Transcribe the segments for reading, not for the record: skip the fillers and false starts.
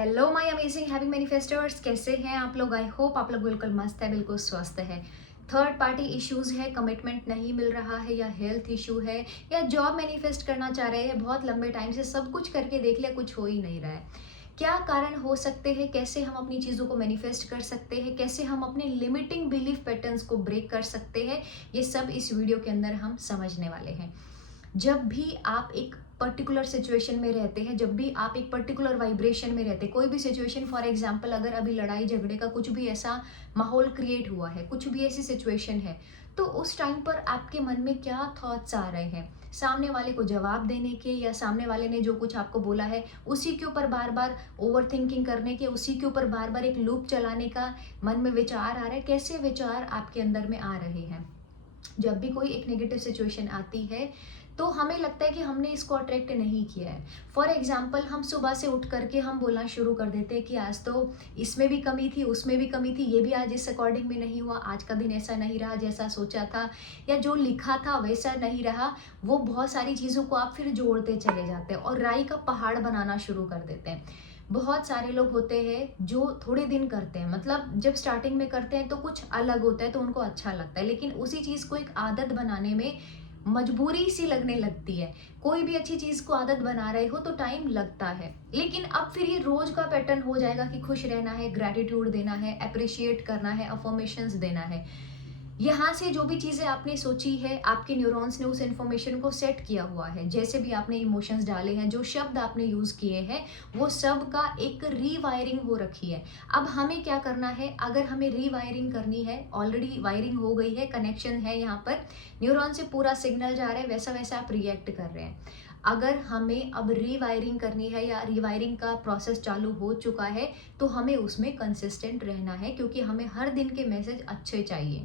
Hello my amazing heavy मैनिफेस्टर्स, कैसे हैं आप लोग। आई होप आप लोग बिल्कुल मस्त है, बिल्कुल स्वस्थ है। थर्ड पार्टी इश्यूज है, कमिटमेंट नहीं मिल रहा है, या हेल्थ इशू है, या जॉब मैनिफेस्ट करना चाह रहे हैं, बहुत लंबे टाइम से सब कुछ करके देख लिया, कुछ हो ही नहीं रहा है। क्या कारण हो सकते हैं, कैसे हम अपनी चीज़ों को मैनिफेस्ट कर सकते हैं, कैसे हम अपने लिमिटिंग बिलीफ पैटर्न्स को ब्रेक कर सकते हैं, ये सब इस वीडियो के अंदर हम समझने वाले हैं। जब भी आप एक पर्टिकुलर सिचुएशन में रहते हैं, जब भी आप एक पर्टिकुलर वाइब्रेशन में रहते हैं, कोई भी सिचुएशन, फॉर एग्जांपल अगर अभी लड़ाई झगड़े का कुछ भी ऐसा माहौल क्रिएट हुआ है, कुछ भी ऐसी सिचुएशन है, तो उस टाइम पर आपके मन में क्या थॉट्स आ रहे हैं, सामने वाले को जवाब देने के, या सामने वाले ने जो कुछ आपको बोला है उसी के ऊपर बार बार ओवर थिंकिंग करने के, उसी के ऊपर बार बार एक लूप चलाने का मन में विचार आ रहा है। कैसे विचार आपके अंदर में आ रहे हैं। जब भी कोई एक नेगेटिव सिचुएशन आती है तो हमें लगता है कि हमने इसको अट्रैक्ट नहीं किया है। फॉर एग्जाम्पल, हम सुबह से उठ करके हम बोलना शुरू कर देते हैं कि आज तो इसमें भी कमी थी, उसमें भी कमी थी, ये भी आज इस अकॉर्डिंग में नहीं हुआ, आज का दिन ऐसा नहीं रहा जैसा सोचा था, या जो लिखा था वैसा नहीं रहा। वो बहुत सारी चीज़ों को आप फिर जोड़ते चले जाते हैं और राई का पहाड़ बनाना शुरू कर देते हैं। बहुत सारे लोग होते हैं जो थोड़े दिन करते हैं, मतलब जब स्टार्टिंग में करते हैं तो कुछ अलग होता है तो उनको अच्छा लगता है, लेकिन उसी चीज़ को एक आदत बनाने में मजबूरी सी लगने लगती है। कोई भी अच्छी चीज़ को आदत बना रहे हो तो टाइम लगता है, लेकिन अब फिर ये रोज का पैटर्न हो जाएगा कि खुश रहना है, ग्रैटिट्यूड देना है, अप्रिशिएट करना है, अफर्मेशंस देना है। यहाँ से जो भी चीज़ें आपने सोची है, आपके न्यूरॉन्स ने उस इन्फॉर्मेशन को सेट किया हुआ है। जैसे भी आपने इमोशंस डाले हैं, जो शब्द आपने यूज़ किए हैं, वो सब का एक रीवायरिंग हो रखी है। अब हमें क्या करना है, अगर हमें रीवायरिंग करनी है, ऑलरेडी वायरिंग हो गई है, कनेक्शन है, यहाँ पर न्यूरॉन से पूरा सिग्नल जा रहा है, वैसा वैसा आप रिएक्ट कर रहे हैं। अगर हमें अब रीवायरिंग करनी है या रीवायरिंग का प्रोसेस चालू हो चुका है, तो हमें उसमें कंसिस्टेंट रहना है, क्योंकि हमें हर दिन के मैसेज अच्छे चाहिए।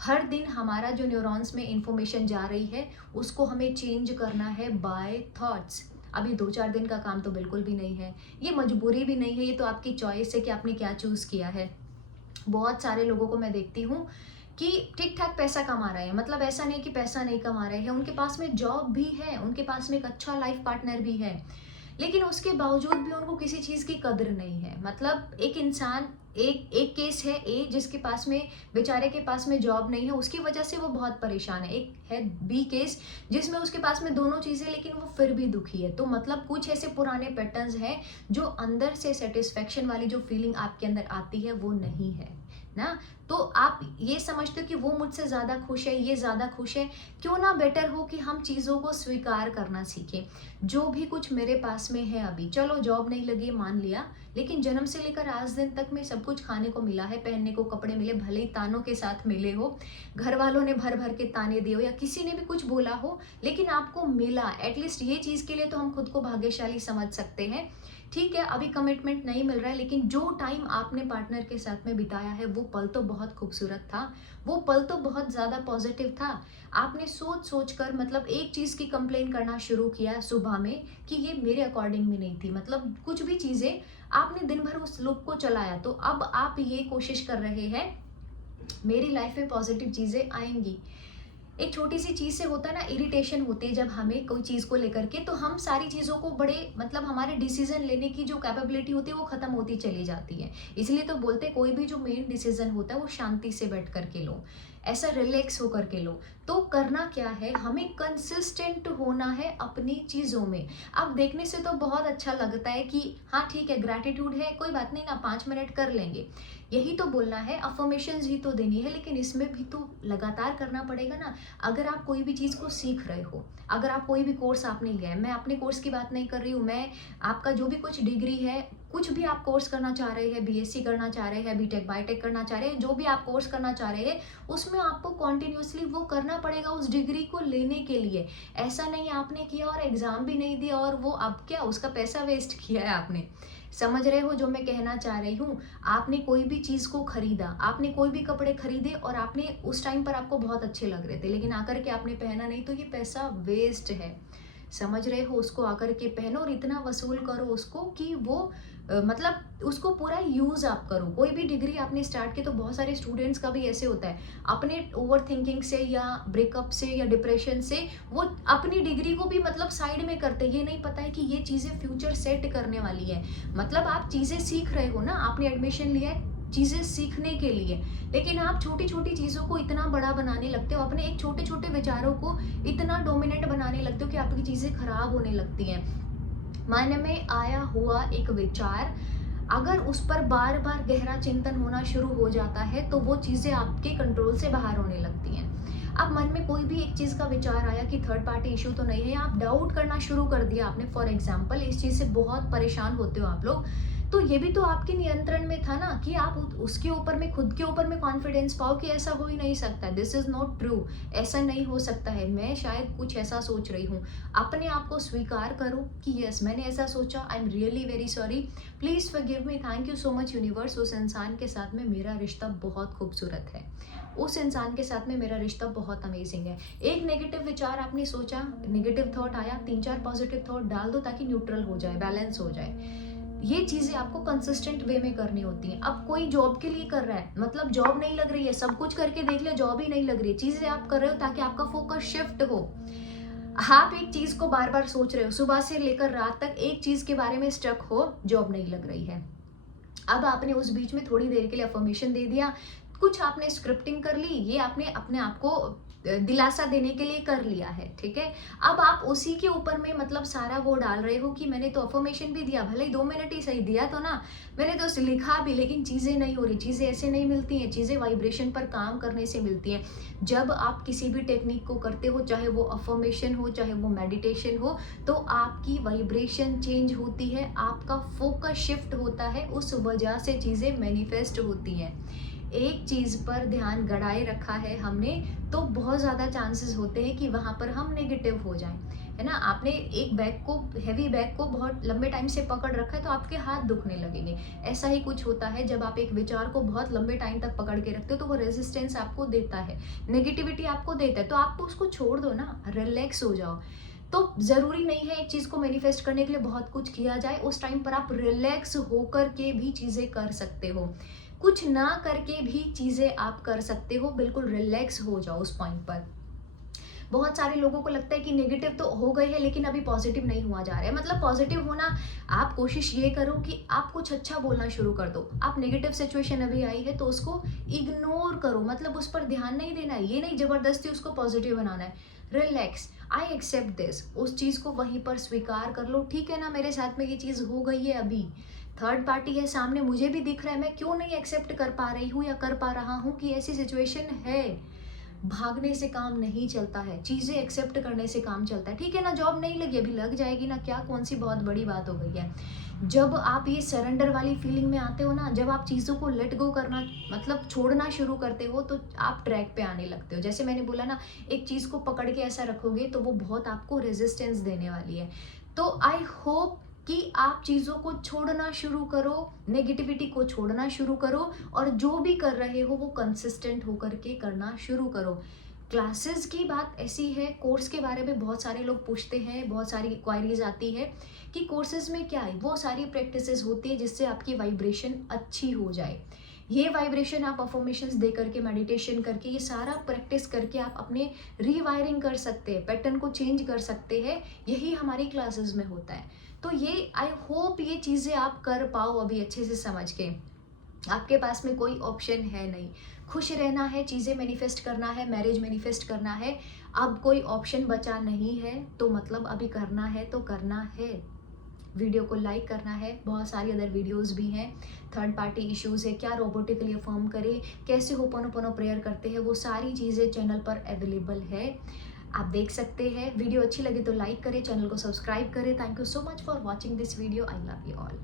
हर दिन हमारा जो न्यूरॉन्स में इंफॉर्मेशन जा रही है उसको हमें चेंज करना है बाय थॉट्स। अभी 2-4 दिन का काम तो बिल्कुल भी नहीं है, ये मजबूरी भी नहीं है, ये तो आपकी चॉइस है कि आपने क्या चूज़ किया है। बहुत सारे लोगों को मैं देखती हूँ कि ठीक ठाक पैसा कमा रहे हैं, मतलब ऐसा नहीं कि पैसा नहीं कमा रहे हैं, उनके पास में जॉब भी है, उनके पास में एक अच्छा लाइफ पार्टनर भी है, लेकिन उसके बावजूद भी उनको किसी चीज़ की कदर नहीं है। मतलब एक इंसान, एक एक केस है ए, जिसके पास में, बेचारे के पास में जॉब नहीं है, उसकी वजह से वो बहुत परेशान है। एक है बी केस, जिसमें उसके पास में दोनों चीज़ें, लेकिन वो फिर भी दुखी है। तो मतलब कुछ ऐसे पुराने पैटर्न्स हैं जो अंदर से सेटिस्फेक्शन वाली जो फीलिंग आपके अंदर आती है वो नहीं है ना। तो आप ये समझते हो कि वो मुझसे ज़्यादा खुश है, ये ज़्यादा खुश है, क्यों ना बेटर हो कि हम चीज़ों को स्वीकार करना सीखें। जो भी कुछ मेरे पास में है अभी, चलो जॉब नहीं लगी मान लिया, लेकिन जन्म से लेकर आज दिन तक में सब कुछ खाने को मिला है, पहनने को कपड़े मिले, भले ही तानों के साथ मिले हो, घर वालों ने भर भर के ताने दिए हो, या किसी ने भी कुछ बोला हो, लेकिन आपको मिला। एटलीस्ट ये चीज़ के लिए तो हम खुद को भाग्यशाली समझ सकते हैं। ठीक है, अभी कमिटमेंट नहीं मिल रहा है, लेकिन जो टाइम आपने पार्टनर के साथ में बिताया है वो पल तो बहुत खूबसूरत था, वो पल तो बहुत ज़्यादा पॉजिटिव था। आपने सोच सोच कर, मतलब एक चीज़ की कंप्लेन करना शुरू किया सुबह में कि ये मेरे अकॉर्डिंग में नहीं थी, मतलब कुछ भी चीज़ें आपने दिन भर उस लूप को चलाया, तो अब आप ये कोशिश कर रहे हैं मेरी लाइफ में पॉजिटिव चीज़ें आएंगी। एक छोटी सी चीज़ से होता है ना, इरिटेशन होती है जब हमें कोई चीज़ को लेकर के, तो हम सारी चीज़ों को बड़े, मतलब हमारे डिसीजन लेने की जो कैपेबिलिटी होती है वो ख़त्म होती चली जाती है। इसलिए तो बोलते हैं कोई भी जो मेन डिसीजन होता है वो शांति से बैठ करके लो, ऐसा रिलैक्स होकर के लो। तो करना क्या है, हमें कंसिस्टेंट होना है अपनी चीज़ों में। अब देखने से तो बहुत अच्छा लगता है कि हाँ ठीक है, ग्रैटिट्यूड है, कोई बात नहीं ना, 5 मिनट कर लेंगे, यही तो बोलना है, अफर्मेशंस ही तो देनी है, लेकिन इसमें भी तो लगातार करना पड़ेगा ना। अगर आप कोई भी चीज़ को सीख रहे हो, अगर आप कोई भी कोर्स आपने लिया है, मैं अपने कोर्स की बात नहीं कर रही हूँ, मैं आपका जो भी कुछ डिग्री है, कुछ भी आप कोर्स करना चाह रहे हैं, बीएससी करना चाह रहे हैं, बीटेक बायोटेक करना चाह रहे हैं, जो भी आप कोर्स करना चाह रहे हैं, उसमें आपको कॉन्टिन्यूसली वो करना पड़ेगा उस डिग्री को लेने के लिए। ऐसा नहीं आपने किया और एग्ज़ाम भी नहीं दिया और वो अब क्या, उसका पैसा वेस्ट किया है आपने। समझ रहे हो जो मैं कहना चाह रही हूँ। आपने कोई भी चीज़ को खरीदा, आपने कोई भी कपड़े खरीदे और आपने उस टाइम पर आपको बहुत अच्छे लग रहे थे, लेकिन आकर के आपने पहना नहीं, तो ये पैसा वेस्ट है। समझ रहे हो, उसको आकर के पहनो और इतना वसूल करो उसको कि वो मतलब उसको पूरा यूज़ आप करो। कोई भी डिग्री आपने स्टार्ट की, तो बहुत सारे स्टूडेंट्स का भी ऐसे होता है, अपने ओवर थिंकिंग से या ब्रेकअप से या डिप्रेशन से वो अपनी डिग्री को भी मतलब साइड में करते हैं। ये नहीं पता है कि ये चीज़ें फ्यूचर सेट करने वाली है। मतलब आप चीज़ें सीख रहे हो ना, आपने एडमिशन लिया है चीज़ें सीखने के लिए, लेकिन आप छोटी छोटी चीज़ों को इतना बड़ा बनाने लगते हो, अपने एक छोटे छोटे विचारों को इतना डोमिनेंट बनाने लगते हो कि आपकी चीज़ें खराब होने लगती हैं। मन में आया हुआ एक विचार, अगर उस पर बार बार गहरा चिंतन होना शुरू हो जाता है, तो वो चीज़ें आपके कंट्रोल से बाहर होने लगती हैं। अब मन में कोई भी एक चीज़ का विचार आया कि थर्ड पार्टी इशू तो नहीं है, या आप डाउट करना शुरू कर दिया आपने, फॉर एग्जाम्पल इस चीज़ से बहुत परेशान होते हो आप लोग, तो ये भी तो आपके नियंत्रण में था ना कि आप उसके ऊपर में, खुद के ऊपर में कॉन्फिडेंस पाओ कि ऐसा हो ही नहीं सकता, दिस इज नॉट ट्रू, ऐसा नहीं हो सकता है, मैं शायद कुछ ऐसा सोच रही हूँ। अपने आप को स्वीकार करो कि यस मैंने ऐसा सोचा, I am really very sorry, please forgive me, thank you so much universe, उस इंसान के साथ में मेरा रिश्ता बहुत खूबसूरत है, उस इंसान के साथ में मेरा रिश्ता बहुत अमेजिंग है। एक नेगेटिव विचार आपने सोचा, नेगेटिव थॉट आया, 3-4 पॉजिटिव थॉट डाल दो ताकि न्यूट्रल हो जाए, बैलेंस हो जाए। ये चीजें आपको कंसिस्टेंट वे में करनी होती हैं। अब कोई जॉब के लिए कर रहा है, मतलब जॉब नहीं लग रही है, सब कुछ करके देख लिया, जॉब ही नहीं लग रही है, चीजें आप कर रहे हो ताकि आपका फोकस शिफ्ट हो। आप एक चीज को बार बार सोच रहे हो, सुबह से लेकर रात तक एक चीज के बारे में स्टक हो, जॉब नहीं लग रही है। अब आपने उस बीच में थोड़ी देर के लिए अफर्मेशन दे दिया, कुछ आपने स्क्रिप्टिंग कर ली, ये आपने अपने आप को दिलासा देने के लिए कर लिया है, ठीक है। अब आप उसी के ऊपर में मतलब सारा वो डाल रहे हो कि मैंने तो अफर्मेशन भी दिया, भले ही 2 मिनट ही सही दिया तो ना, मैंने तो लिखा भी, लेकिन चीज़ें नहीं हो रही, चीज़ें ऐसे नहीं मिलती हैं, चीज़ें वाइब्रेशन पर काम करने से मिलती हैं। जब आप किसी भी टेक्निक को करते हो, चाहे वो अफर्मेशन हो, चाहे वो मेडिटेशन हो, तो आपकी वाइब्रेशन चेंज होती है, आपका फोकस शिफ्ट होता है, उस वजह से चीज़ें मैनिफेस्ट होती हैं। एक चीज़ पर ध्यान गड़ाए रखा है हमने, तो बहुत ज़्यादा चांसेस होते हैं कि वहाँ पर हम नेगेटिव हो जाएं, है ना। आपने एक बैग को, हैवी बैग को बहुत लंबे टाइम से पकड़ रखा है, तो आपके हाथ दुखने लगेंगे। ऐसा ही कुछ होता है जब आप एक विचार को बहुत लंबे टाइम तक पकड़ के रखते हो, तो वो रेजिस्टेंस आपको देता है, नेगेटिविटी आपको देता है, तो आपको उसको छोड़ दो ना, रिलैक्स हो जाओ। तो ज़रूरी नहीं है एक चीज़ को मैनिफेस्ट करने के लिए बहुत कुछ किया जाए, उस टाइम पर आप रिलैक्स होकर के भी चीज़ें कर सकते हो, कुछ ना करके भी चीज़ें आप कर सकते हो, बिल्कुल रिलैक्स हो जाओ उस पॉइंट पर। बहुत सारे लोगों को लगता है कि नेगेटिव तो हो गए हैं लेकिन अभी पॉजिटिव नहीं हुआ जा रहा है, मतलब पॉजिटिव होना, आप कोशिश ये करो कि आप कुछ अच्छा बोलना शुरू कर दो। आप नेगेटिव सिचुएशन अभी आई है तो उसको इग्नोर करो, मतलब उस पर ध्यान नहीं देना है, ये नहीं जबरदस्ती उसको पॉजिटिव बनाना है। रिलैक्स, आई एक्सेप्ट दिस, उस चीज़ को वहीं पर स्वीकार कर लो, ठीक है ना, मेरे साथ में ये चीज़ हो गई है, अभी थर्ड पार्टी है सामने, मुझे भी दिख रहा है, मैं क्यों नहीं एक्सेप्ट कर पा रही हूँ या कर पा रहा हूँ कि ऐसी सिचुएशन है। भागने से काम नहीं चलता है, चीज़ें एक्सेप्ट करने से काम चलता है, ठीक है ना। जॉब नहीं लगी, अभी लग जाएगी ना, क्या कौन सी बहुत बड़ी बात हो गई है। जब आप ये सरेंडर वाली फीलिंग में आते हो ना, जब आप चीज़ों को लेट गो करना मतलब छोड़ना शुरू करते हो, तो आप ट्रैक पे आने लगते हो। जैसे मैंने बोला ना, एक चीज़ को पकड़ के ऐसा रखोगे तो वो बहुत आपको रेजिस्टेंस देने वाली है। तो आई होप कि आप चीज़ों को छोड़ना शुरू करो, नेगेटिविटी को छोड़ना शुरू करो, और जो भी कर रहे हो वो कंसिस्टेंट होकर के करना शुरू करो। क्लासेस की बात ऐसी है, कोर्स के बारे में बहुत सारे लोग पूछते हैं, बहुत सारी क्वायरीज आती है कि कोर्सेज में क्या है, वो सारी प्रैक्टिसेस होती है जिससे आपकी वाइब्रेशन अच्छी हो जाए। ये वाइब्रेशन आप अफर्मेशंस दे करके, मेडिटेशन करके, ये सारा प्रैक्टिस करके आप अपने रीवायरिंग कर सकते हैं, पैटर्न को चेंज कर सकते हैं, यही हमारी क्लासेस में होता है। तो ये आई होप ये चीज़ें आप कर पाओ अभी अच्छे से समझ के। आपके पास में कोई ऑप्शन है नहीं, खुश रहना है, चीज़ें मैनिफेस्ट करना है, मैरिज मैनिफेस्ट करना है, अब कोई ऑप्शन बचा नहीं है, तो मतलब अभी करना है तो करना है। वीडियो को लाइक करना है, बहुत सारी अदर वीडियोस भी हैं, थर्ड पार्टी इश्यूज़ है, क्या रोबोटिकली फॉर्म करें, कैसे होपोनोपोनो प्रेयर करते हैं, वो सारी चीज़ें चैनल पर अवेलेबल है, आप देख सकते हैं। वीडियो अच्छी लगे तो लाइक करें, चैनल को सब्सक्राइब करें। Thank you so much for watching this video, I love you all.